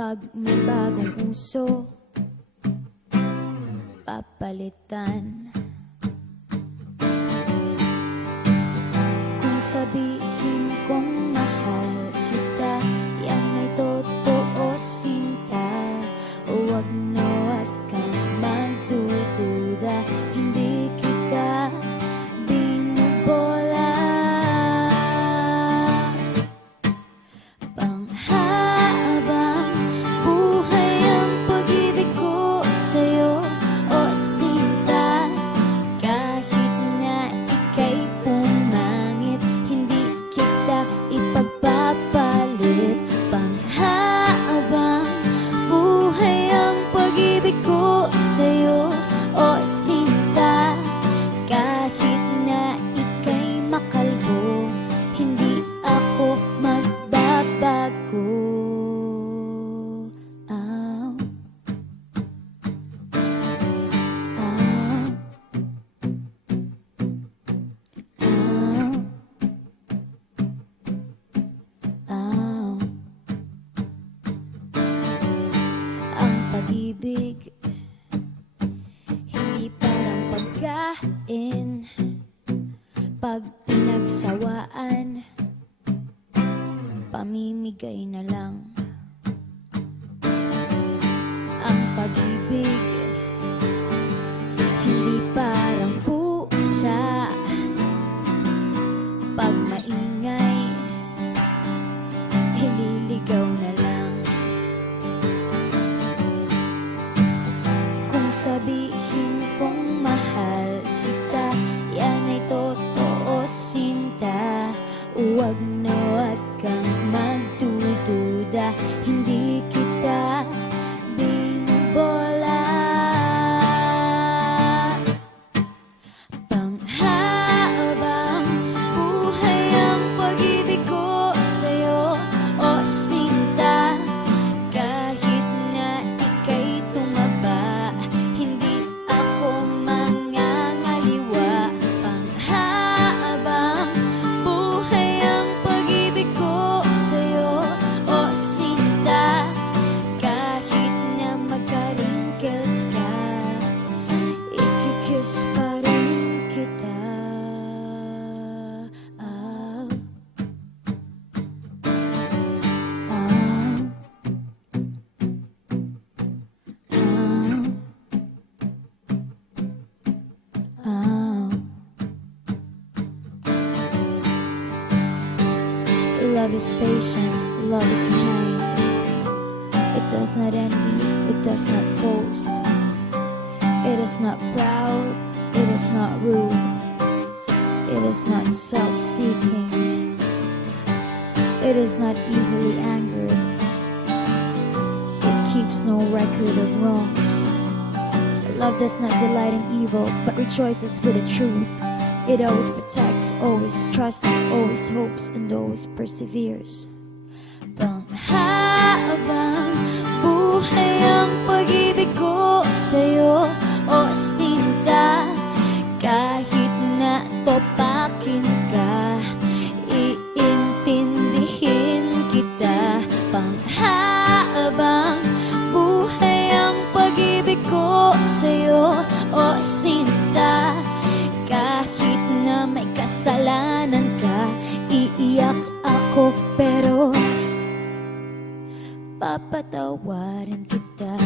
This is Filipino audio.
Pag may bagong uso, papalitan. Kung sabihin kong mahal kita, yan ay totoo, sinta. Huwag na huwag kang magdududa, hindi kita binubola. Panghabang buhay ang pag-ibig ko sa'yo, o sinta. Kahit na ika'y pumangit, hindi kita ipagpapalit. Panghabang buhay ang pag-ibig ko sa'yo, o sinta. Kahit na ika'y makalbo, hindi ako magbabago. Ow. Ow. Ow. Ow. Ang pag-ibig hindi parang pagkain, pag pinagsawaan, pamimigay na lang. Ang pag-ibig hindi parang pusa, pag maingay, hililigaw na lang. Kung sabihin kong mahal kita, yan ay totoo, sinta. Huwag na huwag kang magdududa, hindi kita binubola. Panghabang buhay ang pag-ibig ko sa'yo, o sinta. Kahit na ika'y tumaba, hindi ako mangangaliwa. Panghabang buhay ang pag-ibig ko sa'yo, o sinta. Kahit na magka-wrinkles ka, ikikiss pa rin kita. Ah. Ah. Ah. Love is patient, love is kind. It does not envy, it does not boast. It is not proud, it is not rude. It is not self-seeking. It is not easily angered. It keeps no record of wrongs. Love does not delight in evil, but rejoices with the truth. It always protects, always trusts, always hopes, and always perseveres. Panghabang buhay ang pag-ibig ko sa'yo, o sinta. Kahit na topakin ka, iintindihin kita. Panghabang buhay ang pag-ibig ko sa'yo, o sinta. Kahit na may kasalanan ka, iiyak ako pero papatawarin kita.